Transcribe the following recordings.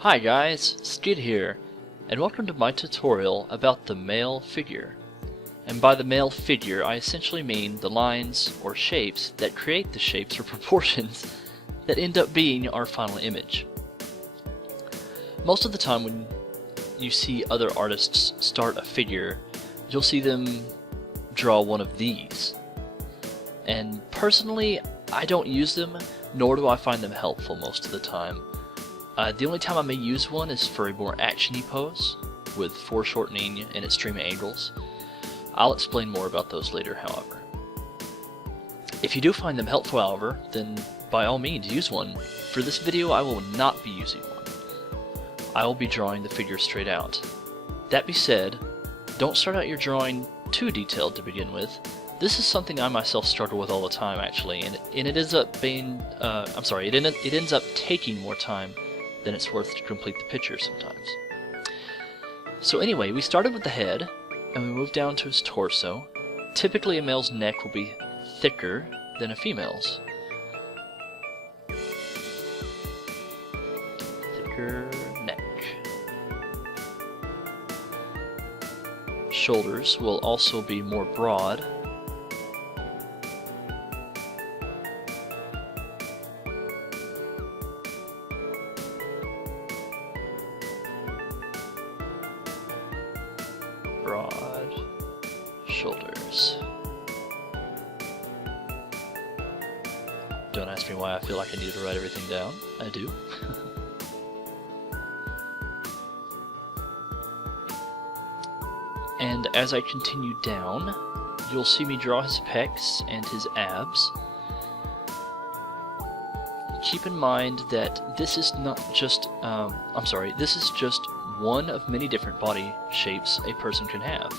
Hi guys, Skidd here, and welcome to my tutorial about the male figure. And by the male figure, I essentially mean the lines or shapes that create the shapes or proportions that end up being our final image. Most of the time when you see other artists start a figure, you'll see them draw one of these. And personally, I don't use them, nor do I find them helpful most of the time. The only time I may use one is for a more action-y pose, with foreshortening and extreme angles. I'll explain more about those later, however. If you do find them helpful, however, then by all means use one. For this video, I will not be using one. I will be drawing the figure straight out. That being said, don't start out your drawing too detailed to begin with. This is something I myself struggle with all the time, actually, and it ends up being, it ends up taking more time than it's worth to complete the picture sometimes. So anyway, we started with the head, and we moved down to his torso. Typically a male's neck will be thicker than a female's. Thicker neck. Shoulders will also be more broad. Broad shoulders. Don't ask me why I feel like I need to write everything down. I do. And as I continue down, you'll see me draw his pecs and his abs. Keep in mind that this is not just, this is just one of many different body shapes a person can have.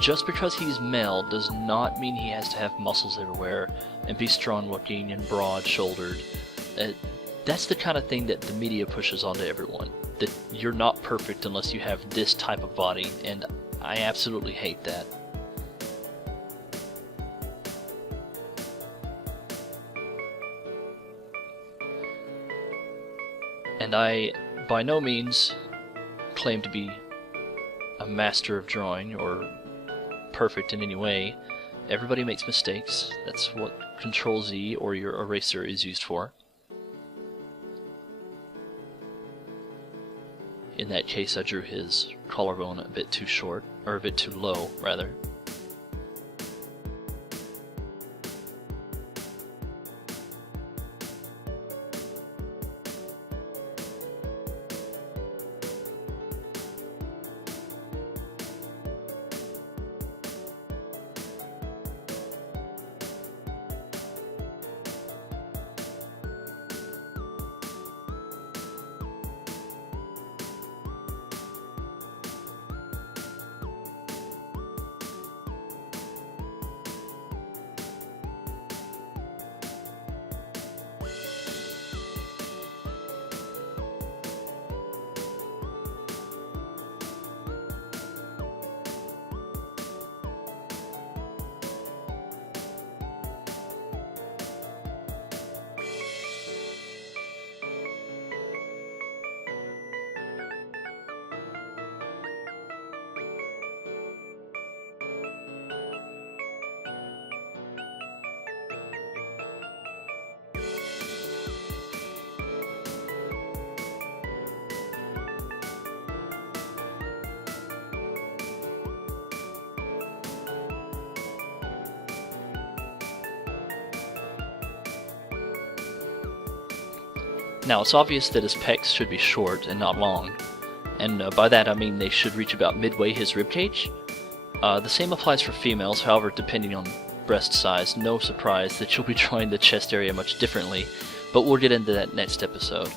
Just because he's male does not mean he has to have muscles everywhere and be strong looking and broad shouldered. That's the kind of thing that the media pushes onto everyone, that you're not perfect unless you have this type of body, and I absolutely hate that. And I by no means claim to be a master of drawing or perfect in any way. Everybody makes mistakes. That's what Control-Z or your eraser is used for. In that case, I drew his collarbone a bit too short, or a bit too low, rather. Now, it's obvious that his pecs should be short and not long, and by that I mean they should reach about midway his ribcage. The same applies for females, however, depending on breast size. No surprise that you'll be drawing the chest area much differently, but we'll get into that next episode.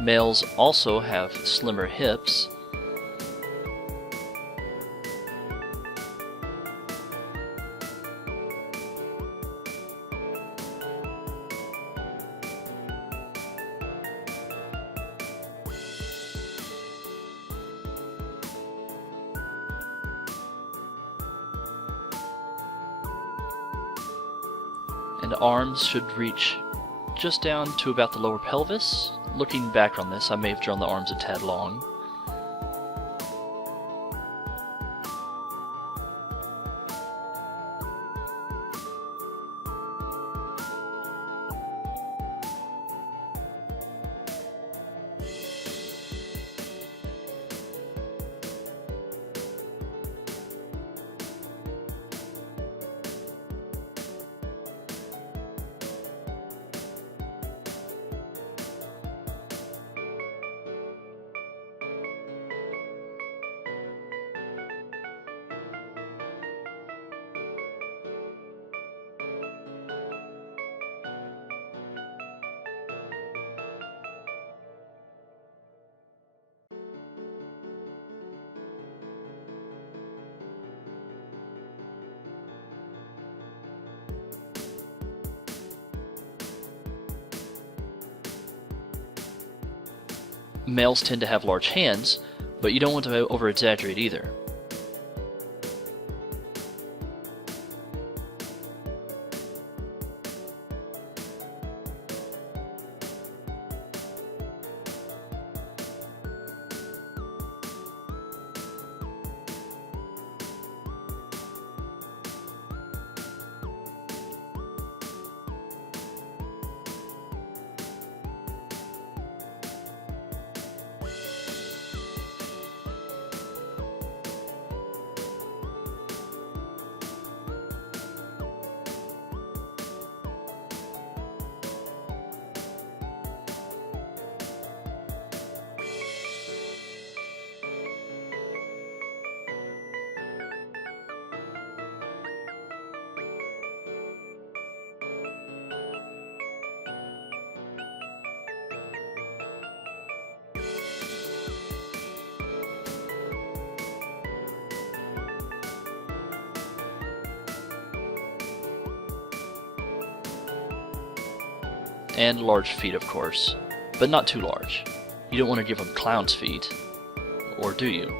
Males also have slimmer hips, and arms should reach just down to about the lower pelvis. Looking back on this, I may have drawn the arms a tad long. Males tend to have large hands, but you don't want to over-exaggerate either. And large feet, of course, but not too large. You don't want to give them clown's feet, or do you?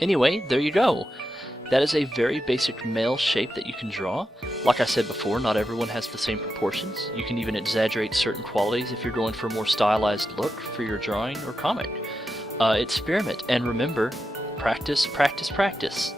Anyway, there you go. That is a very basic male shape that you can draw. Like I said before, not everyone has the same proportions. You can even exaggerate certain qualities if you're going for a more stylized look for your drawing or comic. Experiment, and remember, practice, practice, practice.